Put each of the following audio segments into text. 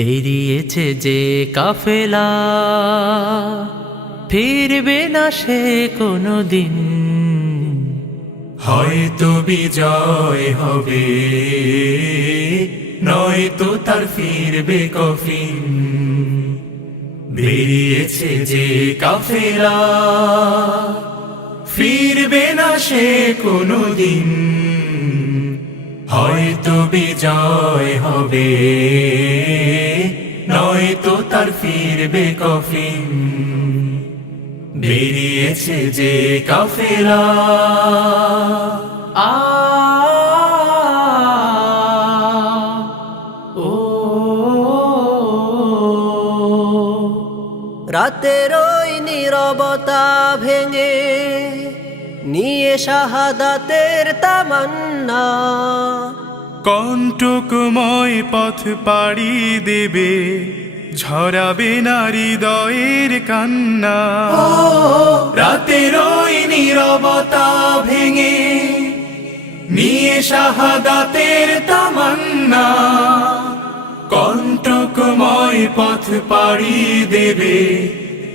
বেরিয়েছে যে কাফেলা, ফিরবে না সে কোনো দিন। হয়তো বিজয় হবে, নয়তো তার ফিরবে কফিন। বেরিয়েছে যে কাফেলা, ফিরবে না সে কোনো দিন। হয়তো বিজয় হবে, নয়তো তার ফিরবে কফিন। বেরিয়েছে যে কাফেলা। আ ও রাতের ওই নীরবতা ভেঙে নিয়ে শাহাদাতের তামান্না, কণ্টকময় পথ পাড়ি দেবে, ঝরাবে না হৃদয়ের কান্না। রাতের ওই নীরবতা ভেঙে নিয়ে শাহাদাতের তামান্না, কণ্টকময় পথ পাড়ি দেবে,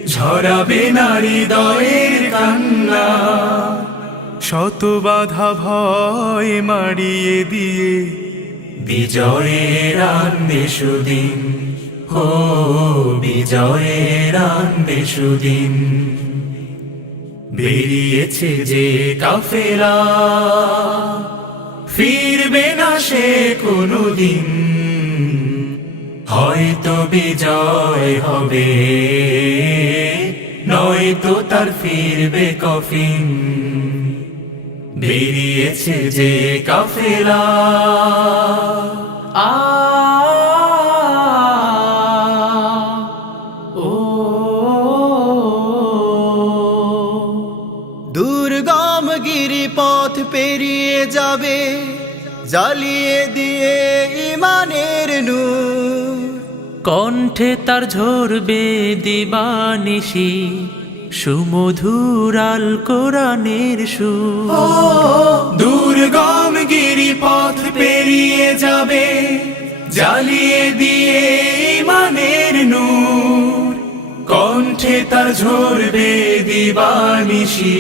ঝরাবে না হৃদয়ের কান্না। শত বাধা ভয় মারিয়ে দিয়ে বিজয়ের আনবে সুদিন। ও বিজয়ের আনবে সুদিন। বেরিয়েছে যে কাফেলা, ফিরবে না সে কোনো দিন। হয়তো বিজয় হবে, নয়তো তার ফিরবে কফিন। বেরিয়েছে যে কাফেলা। আ ও দুর্গম গিরিপথ পেরিয়ে যাবে, জ্বালিয়ে দিয়ে ইমানের নূর। কণ্ঠে তার ঝরবে দিবানিশি, সুমধুর আল কোরআনের সুর। দুর্গম গিরিপথ পেরিয়ে যাবে, জ্বালিয়ে দিয়ে ইমানের নূর। কণ্ঠে তার ঝরবে দিবানিশি,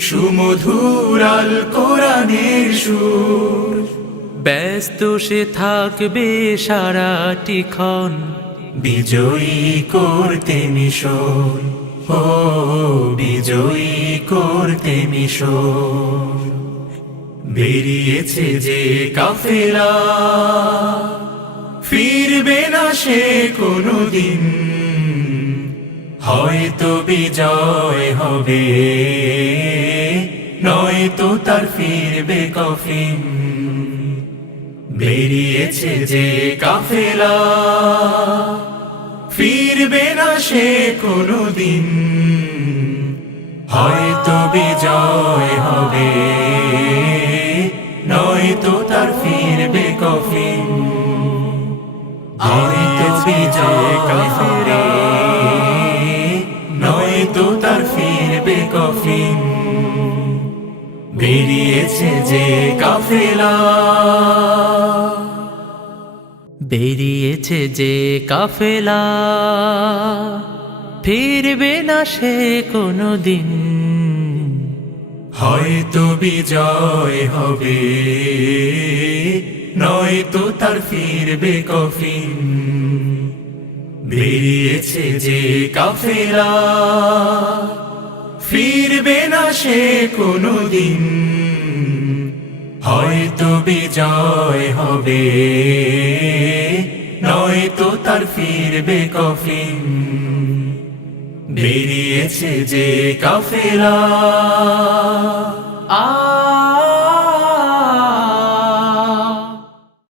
সুমধুর আল কোরআনের সুর। ব্যস্ত সে থাকবে সারাটি ক্ষণ, বিজয়ী করতে মিশন। ও বিজয়ী করতে মিশন। বেরিয়েছে যে কাফেলা, ফিরবে না সে কোনো দিন। হয়তো বিজয় হবে, নয়তো তার ফিরবে কফিন। বেরিয়েছে যে কাফেলা, ফিরবে না সে কোনো দিন। হয়তো বিজয় হবে, নয়তো তার ফিরবে কফিন। হয়তো বিজয় হবে, নয়তো তার ফিরবে কফিন। বেরিয়েছে যে কাফেলা। বেরিয়েছে যে কাফেলা, ফিরবে না সে কোনো দিন। হয়তো বিজয় হবে, নয়তো তার ফিরবে কফিন। বেরিয়েছে যে কাফেলা, ফিরবে না সে কোনো দিন। হয়তো বিজয় হবে, নয়তো তার ফিরবে কফিন। বেরিয়েছে যে কাফেলা। আ